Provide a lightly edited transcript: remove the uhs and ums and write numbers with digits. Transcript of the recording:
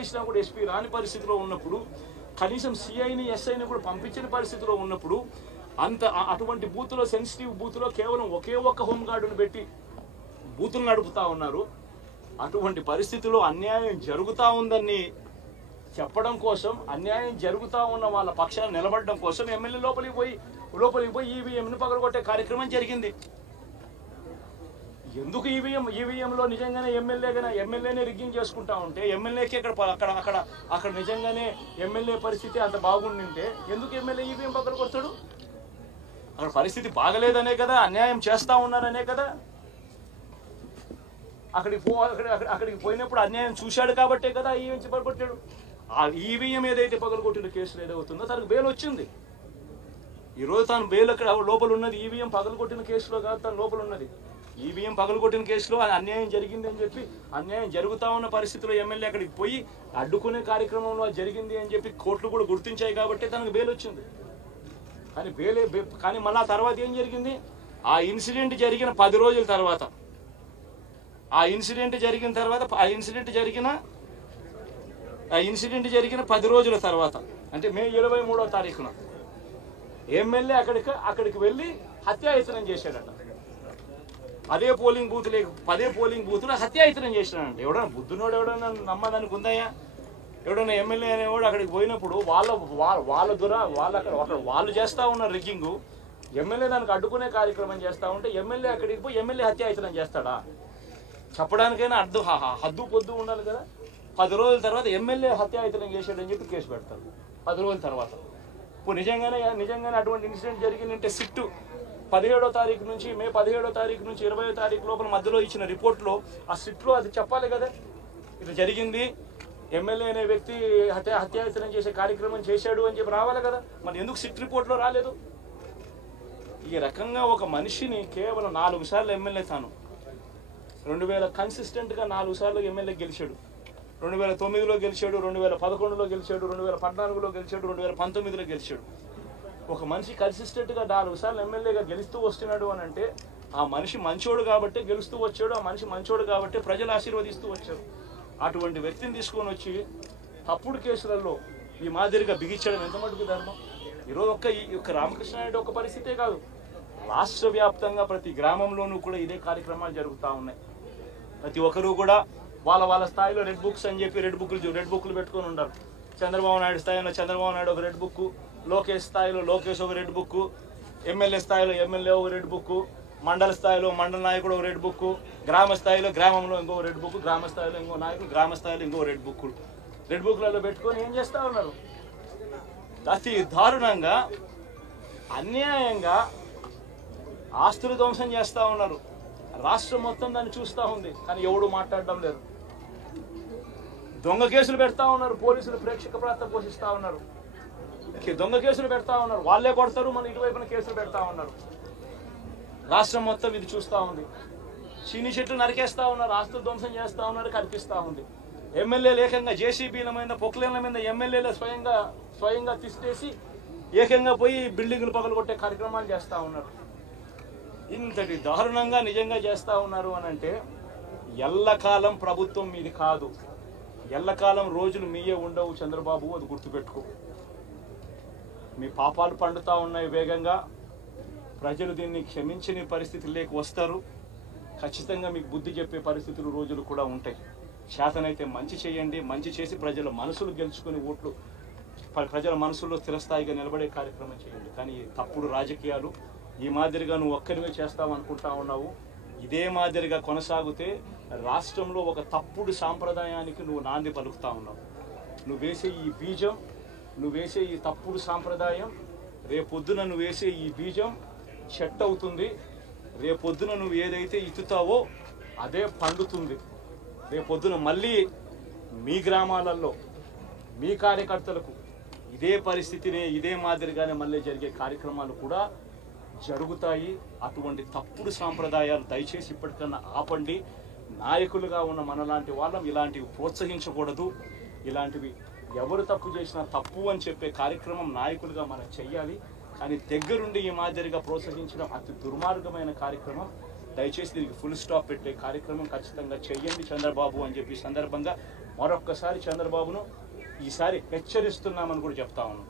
చేసినా కూడా ఎస్పీ రాని పరిస్థితిలో ఉన్నప్పుడు, కనీసం సిఐని ఎస్ఐని కూడా పంపించిన పరిస్థితిలో ఉన్నప్పుడు, అటువంటి బూత్లో, సెన్సిటివ్ బూత్లో కేవలం ఒకే ఒక్క హోంగార్డును పెట్టి బూతులు నడుపుతా ఉన్నారు. అటువంటి పరిస్థితిలో అన్యాయం జరుగుతూ ఉందని చెప్పడం కోసం, అన్యాయం జరుగుతూ ఉన్న వాళ్ళ పక్షాన్ని నిలబడడం కోసం ఎమ్మెల్యే లోపలికి పోయి ఈవీఎంను పగలగొట్టే కార్యక్రమం జరిగింది. ఎందుకు ఈవీఎంలో నిజంగానే ఎమ్మెల్యేనే రిగ్గింగ్ చేసుకుంటా ఉంటే, ఎమ్మెల్యేకి అక్కడ నిజంగానే ఎమ్మెల్యే పరిస్థితి అంత బాగుండింటే ఎందుకు ఎమ్మెల్యే ఈవీఎం పగలగొడతాడు? అక్కడ పరిస్థితి బాగలేదనే కదా, అన్యాయం చేస్తా ఉన్నారనే కదా. అక్కడికి పోయినప్పుడు అన్యాయం చూశాడు కాబట్టే కదా ఈవీఎం పగలగొట్టాడు. ఆ ఈవీఎం ఏదైతే పగలగొట్టిన కేసులు ఏదవుతుందో తనకు బెయిల్ వచ్చింది. ఈరోజు తాను బెయిల్ అక్కడ లోపల ఉన్నది ఈవీఎం పగలగొట్టిన కేసులో కాదు, తను లోపల ఉన్నది ఈవీఎం పగలగొట్టిన కేసులో. అన్యాయం జరిగింది అని చెప్పి, అన్యాయం జరుగుతూ ఉన్న పరిస్థితిలో ఎమ్మెల్యే అక్కడికి పోయి అడ్డుకునే కార్యక్రమంలో జరిగింది అని చెప్పి కోర్టులు కూడా గుర్తించాయి కాబట్టి తనకు బెయిల్ వచ్చింది. కానీ మళ్ళా తర్వాత ఏం జరిగింది? ఆ ఇన్సిడెంట్ జరిగిన 10 రోజుల తర్వాత, ఆ ఇన్సిడెంట్ జరిగిన 10 రోజుల తర్వాత, అంటే మే 23వ తారీఖున ఎమ్మెల్యే అక్కడికి వెళ్ళి హత్యాయత్నం చేశాడట. పదే పోలింగ్ బూత్లో హత్యాయత్నం చేశాడంట. ఎవడన్నా బుద్ధునోడు ఎవడన్నా నమ్మదానికి ఉందయ్యా? ఎవడన్నా ఎమ్మెల్యే అనేవాడు అక్కడికి పోయినప్పుడు వాళ్ళు చేస్తా ఉన్న రిగ్గింగు, ఎమ్మెల్యే దానికి అడ్డుకునే కార్యక్రమం చేస్తా ఉంటే ఎమ్మెల్యే అక్కడికి పోయి ఎమ్మెల్యే హత్యాయత్నం చేస్తాడా? చెప్పడానికైనా హద్దు పొద్దు ఉండాలి కదా. 10 రోజుల తర్వాత ఎమ్మెల్యే హత్యాయత్నం చేశాడని చెప్పి కేసు పెడతారు 10 రోజుల తర్వాత. ఇప్పుడు నిజంగానే అటువంటి ఇన్సిడెంట్ జరిగిందంటే సిట్టు 17వ తారీఖు నుంచి, మే 17వ తారీఖు నుంచి 20వ తారీఖు లోపల మధ్యలో ఇచ్చిన రిపోర్ట్లో, ఆ సిట్లో అది చెప్పాలి కదా, ఇది జరిగింది, ఎమ్మెల్యే అనే వ్యక్తి హత్యాయత్నం చేసే కార్యక్రమం చేశాడు అని చెప్పి రావాలి కదా. మరి ఎందుకు సిట్ రిపోర్ట్లో రాలేదు? ఈ రకంగా ఒక మనిషిని కేవలం 4 సార్లు ఎమ్మెల్యే, తాను 2000 కన్సిస్టెంట్గా 4 సార్లు ఎమ్మెల్యే గెలిచాడు. 2009లో గెలిచాడు, 2011లో గెలిచాడు, 2014లో గెలిచాడు, 2019లో గెలిచాడు. ఒక మనిషి కన్సిస్టెంట్గా 4 సార్లు ఎమ్మెల్యేగా గెలుస్తూ వస్తున్నాడు అని అంటే ఆ మనిషి మంచోడు కాబట్టి గెలుస్తూ వచ్చాడు, ఆ మనిషి మంచోడు కాబట్టి ప్రజలు ఆశీర్వదిస్తూ వచ్చారు. అటువంటి వ్యక్తిని తీసుకొని వచ్చి తప్పుడు కేసులలో ఈ మాదిరిగా బిగించడం ఎంత మటుకు ధర్మం? ఈరోజు ఒక్క రామకృష్ణారెడ్డి ఒక పరిస్థితే కాదు, రాష్ట్ర వ్యాప్తంగా ప్రతి గ్రామంలోనూ కూడా ఇదే కార్యక్రమాలు జరుగుతూ ఉన్నాయి. ప్రతి ఒక్కరూ కూడా వాళ్ళ స్థాయిలో రెడ్ బుక్స్ అని చెప్పి రెడ్ బుక్లు పెట్టుకొని ఉన్నారు. చంద్రబాబు నాయుడు స్థాయిలో చంద్రబాబు నాయుడు ఒక రెడ్ బుక్, లోకేష్ స్థాయిలో లోకేష్ ఒక రెడ్ బుక్, ఎమ్మెల్యే స్థాయిలో ఎమ్మెల్యే ఒక రెడ్ బుక్, మండల స్థాయిలో మండల నాయకుడు ఒక రెడ్ బుక్, గ్రామ స్థాయిలో గ్రామంలో ఇంకో రెడ్ బుక్, గ్రామ స్థాయిలో ఇంకో నాయకుడు, గ్రామ స్థాయిలో ఇంకో రెడ్ బుక్లలో పెట్టుకొని ఏం చేస్తూ ఉన్నారు? అతి దారుణంగా అన్యాయంగా ఆస్తులు ధ్వంసం చేస్తూ ఉన్నారు. రాష్ట్రం మొత్తం దాన్ని చూస్తూ ఉంది, కానీ ఎవడు మాట్లాడడం లేదు. దొంగ కేసులు పెడతా ఉన్నారు, పోలీసులు ప్రేక్షక పాత్ర పోషిస్తూ ఉన్నారు. దొంగ కేసులు పెడతా ఉన్నారు, వాళ్ళే కొడతారు, మన ఇటువైపున కేసులు పెడతా ఉన్నారు. రాష్ట్రం మొత్తం ఇది చూస్తూ ఉంది. చీని చెట్లు నరికేస్తా ఉన్నారు, ఆస్తులు ధ్వంసం చేస్తూ ఉన్నారు, కనిపిస్తూ ఉంది. ఎమ్మెల్యేలు ఏకంగా జేసీబీల మీద, పొక్లేన్ల మీద ఎమ్మెల్యేలు స్వయంగా తీసేసి ఏకంగా పోయి బిల్డింగ్లు పగలగొట్టే కార్యక్రమాలు చేస్తూ ఉన్నారు. ఇంతటి దారుణంగా నిజంగా చేస్తూ ఉన్నారు అని అంటే ఎల్లకాలం ప్రభుత్వం మీది కాదు, ఎల్లకాలం రోజులు మీయే ఉండవు చంద్రబాబు, అది గుర్తుపెట్టుకో. మీ పాపాలు పండుతూ ఉన్నాయి వేగంగా. ప్రజలు దీన్ని క్షమించని పరిస్థితుల్లోకి వస్తారు. ఖచ్చితంగా మీకు బుద్ధి చెప్పే పరిస్థితులు రోజులు కూడా ఉంటాయి. శాతనైతే మంచి చేయండి, మంచి చేసి ప్రజల మనసులు గెలుచుకుని ఓట్లు ప్రజల మనసుల్లో స్థిరస్థాయిగా నిలబడే కార్యక్రమం చేయండి. కానీ తప్పుడు రాజకీయాలు ఈ మాదిరిగా నువ్వు ఒక్కరివే చేస్తావు అనుకుంటా ఉన్నావు. ఇదే మాదిరిగా కొనసాగితే రాష్ట్రంలో ఒక తప్పుడు సాంప్రదాయానికి నువ్వు నాంది పలుకుతా ఉన్నావు. నువ్వు వేసే ఈ బీజం, నువ్వు వేసే ఈ తప్పుడు సాంప్రదాయం, రేపొద్దున నువ్వు వేసే ఈ బీజం చెట్టు అవుతుంది. రేపొద్దున నువ్వు ఏదైతే ఇత్తుతావో అదే పండుతుంది. రేపొద్దున మళ్ళీ మీ గ్రామాలలో మీ కార్యకర్తలకు ఇదే పరిస్థితిని, ఇదే మాదిరిగానే మళ్ళీ జరిగే కార్యక్రమాలు కూడా జరుగుతాయి. అటువంటి తప్పుడు సాంప్రదాయాలు దయచేసి ఇప్పటికన్నా ఆపండి. నాయకులుగా ఉన్న మనలాంటి వాళ్ళం ఇలాంటివి ప్రోత్సహించకూడదు. ఇలాంటివి ఎవరు తప్పు చేసినా తప్పు అని చెప్పే కార్యక్రమం నాయకులుగా మనం చెయ్యాలి. కానీ దగ్గరుండి ఈ మాదిరిగా ప్రోత్సహించడం అతి దుర్మార్గమైన కార్యక్రమం. దయచేసి దీనికి ఫుల్ స్టాప్ పెట్టే కార్యక్రమం ఖచ్చితంగా చెయ్యండి చంద్రబాబు అని చెప్పి సందర్భంగా మరొక్కసారి చంద్రబాబును ఈసారి హెచ్చరిస్తున్నామని కూడా చెప్తా ఉన్నాం.